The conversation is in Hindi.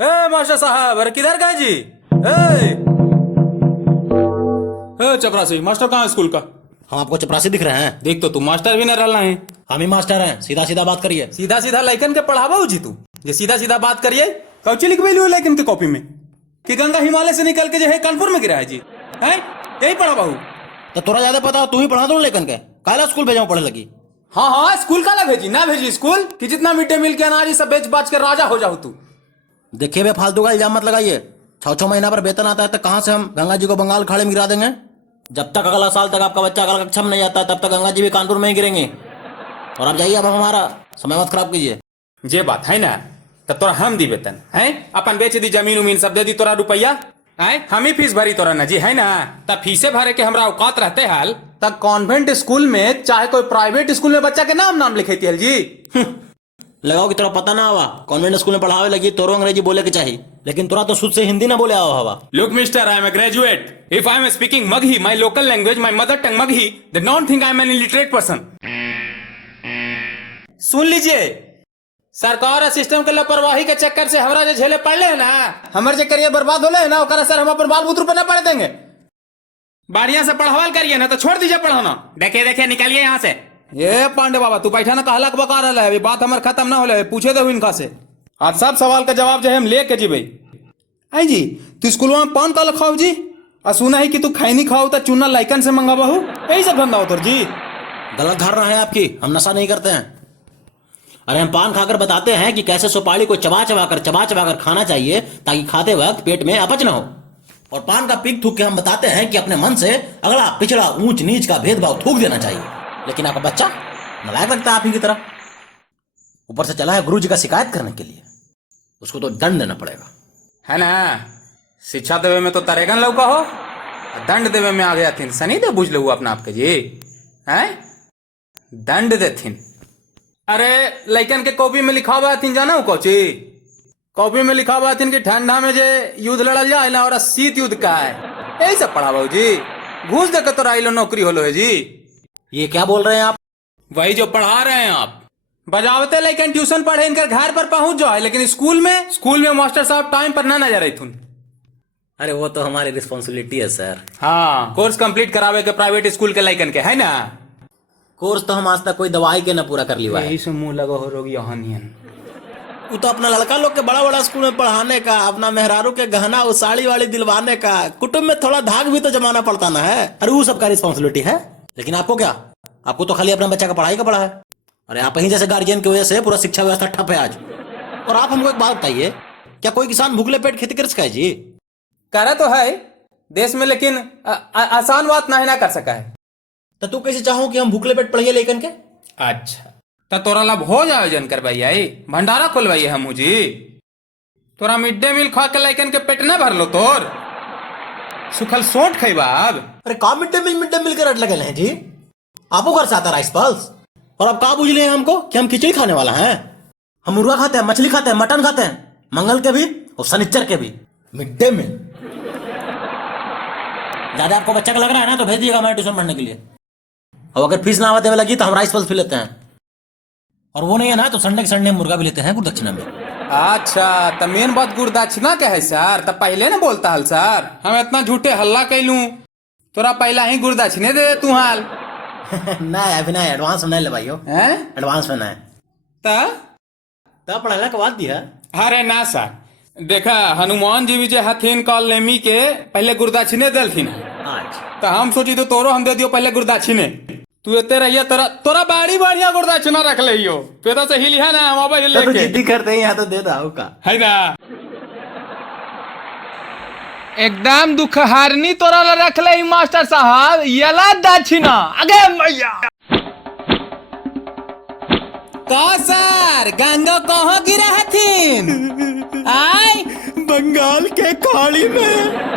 मास्टर साहब, अरे किधर गए जी? चपरासी मास्टर कहाँ है स्कूल का? हम आपको चपरासी दिख रहे हैं? देख तो तू मास्टर भी न रहना है। हम ही मास्टर हैं, सीधा सीधा बात करिए। सीधा सीधा लइकन के पढ़ावा जी तू? ये सीधा सीधा बात करिए। कौची लिखबे लियो लइकन के कॉपी में कि गंगा हिमालय से निकल के जो है कानपुर में गिरा है जी? हैं यही पढ़ा बाबू? तो तोरा ज्यादा पता हो, तू ही पढ़ा दो लेकिन के काला स्कूल भेजाऊं पढ़े लगी। हाँ स्कूल का भेजी ना भेजी स्कूल कि जितना मिड डे मील के अनाज सब बेच बाच के राजा हो जाओ तू। देखिए बे, फालतू का इल्जाम मत लगाइए। 6-6 महीना पर वेतन आता है तो कहाँ से हम गंगा जी को बंगाल खाड़ी में गिरा देंगे? जब तक अगला साल तक आपका बच्चा अगला कक्षा में नहीं आता तब तक गंगा जी भी कानपुर में ही गिरेंगे। और आप जाइए, अब हमारा समय मत खराब कीजिए। ये बात है ना, तब तोरा हम दी वेतन है, अपन बेच दी जमीन उमीन सब दे दी तोरा रुपया है, हम ही फीस भरी तोरा ना जी है ना। तब फीसे भरे के हमरा औकात रहते हाल तब कॉन्वेंट स्कूल में चाहे कोई प्राइवेट स्कूल में बच्चा के नाम लिखेती है जी। लगाओ कि तोरा पता ना हवा, कॉन्वेंट स्कूल में पढ़ावे लगी तोरो अंग्रेजी बोले के चाहिए, लेकिन तोरा तो शुद्ध से हिंदी ना बोले आओ हवा। Look mister, I am a graduate. If I am speaking Maghi, my local language, my mother tongue Maghi, then don't think I am an illiterate person. सुन लीजिए, सरकार सिस्टम के लापरवाही के चक्कर से हमरा जो झेले पड़ ले ना, हमारे जो करियर बर्बाद हो ले ना, ओकरा सर हम अपन बाल बुतरू पर ना पढ़ देंगे। बढ़िया से पढ़ावल करिए ना तो छोड़ दीजिए पढ़ाना। देखिए निकालिए यहाँ से। ये पांडे बाबा तू बैठा ना कहला बका रहा है, बात हमारे खत्म ना हो पूछे दो इनका से। आज सब सवाल का जवाब जो है हम लेके जी भाई। आई जी तू स्कूल में पान का खाओ जी, और सुना है कि तू खैनी खाओ तो चूना लाइकन से मंगा बहू, यही सब धंधा होता जी। गलत धारणा है आपकी, हम नशा नहीं करते हैं। अरे हम पान खाकर बताते हैं कि कैसे सुपारी को चबा चबा कर खाना चाहिए ताकि खाते वक्त पेट में अपच ना हो। और पान का पीक थूक के हम बताते हैं कि अपने मन से अगला पिछड़ा ऊंच नीच का भेदभाव थूक देना चाहिए। लेकिन आपका बच्चा नालायक लगता है आप ही की तरह। ऊपर से चला है गुरु जी का शिकायत करने के लिए, उसको तो दंड देना पड़ेगा है ना। शिक्षा देवे में तो तरेगन लौका हो, दंड देवे में आ गया थिन सनी दे बुझ लो अपना आपके जी है, दंड देथिन। अरे लइकन के कॉपी में लिखा हुआ थिन जाना कोची, कॉपी में लिखा हुआ थिन कि ठंडा में जे युद्ध लड़ल जाए ना और शीत युद्ध का है, यही सब पढ़ाओ जी। घूस देकर तो राइलो नौकरी होलो है जी। ये क्या बोल रहे हैं आप? वही जो पढ़ा रहे हैं आप। बजावते लेकिन ट्यूशन पढ़े इनकर घर पर पहुंच जाए, लेकिन स्कूल में मास्टर साहब टाइम पर ना नजर आई थुन। अरे वो तो हमारी रिस्पॉन्सिबिलिटी है सर। हाँ कोर्स कंप्लीट करावे के प्राइवेट स्कूल के लाइकन के है ना। कोर्स तो हम आज तक कोई दवाई के ना पूरा कर लिया है। यही से मुंह लगा हो रोगी हनियन। वो तो अपना लड़का लोग के बड़ा बड़ा स्कूल में पढ़ाने का, अपना मेहरारू के गहना वो साड़ी वाड़ी दिलवाने का, कुटुंब में थोड़ा धाक भी तो जमाना पड़ता ना है। अरे वो सबका रिस्पॉन्सिबिलिटी है, लेकिन आपको क्या, आपको तो खाली अपना बच्चा का पढ़ाई का पड़ा है। अरे आप ही जैसे गार्जियन की वजह से पूरा शिक्षा व्यवस्था ठप है आज। और आप हमको एक बात बताइए, क्या कोई किसान भूखले पेट खेती कर सका है जी? करे तो है देश में, लेकिन आसान बात ना कर सका है। तो तू कैसे चाहो कि हम भूखले पेट पढ़िए लेकिन के? अच्छा तो तोरा लाभ हो जाए आयोजन करवाइए, भंडारा खोलवाइए हम जी। तोरा मिड डे मील खा के लाइकन के पेट ना भर लो तोर, सुखल सोट खैबा अब। अरे का मिड डे मील के रट लगे हैं जी? आपको घर से आता राइस पल्स, और अब का बुझ रहे हैं हमको कि हम खिचड़ी खाने वाला हैं? हम मुर्गा खाते हैं, मछली खाते हैं, मटन खाते हैं, मंगल के भी और शनिचर के भी। मिड डे मील ज्यादा आपको बच्चा का लग रहा है ना तो भेज दिएगा हमारे ट्यूशन पढ़ने के लिए। और अगर फीस ना आवा देवे लगी तो हम राइस पल्स भी लेते हैं, और वो नहीं है ना तो संडे के संडे मुर्गा भी लेते हैं गुरुदक्षिणा में। अच्छा तो मेन बात गुरुदक्षिणा के है सर, तब पहले ना बोलता हल सर, हम इतना झूठे हल्ला कैलू तोरा पहला ही गुरुदक्षिणे दे तू हाल। ना अभी ना एडवांस में नहीं ले भाइयों, एडवांस में ना तब पढ़ाने के बाद दिया। अरे ना सर देखा, हनुमान जी भी जो हथिन कॉलेमी के पहले गुरुदक्षिणे दलथिन, तो हम सोची तो तोरो हम दे दियो पहले गुरुदक्षिणे। तू एते रहिए तोरा बाड़ी बढ़िया गुरुदक्षिणा रख लियो, पेदा से हिली है ना हम अब लेके जिद्दी करते हैं यहाँ तो दे दो का है ना। एकदम दुखहारनी तोरा ला रख ले मास्टर साहब, यला दक्षिणा आगे मैया। का सर गंगा कहाँ गिरा हथिन? आय बंगाल के खाड़ी में।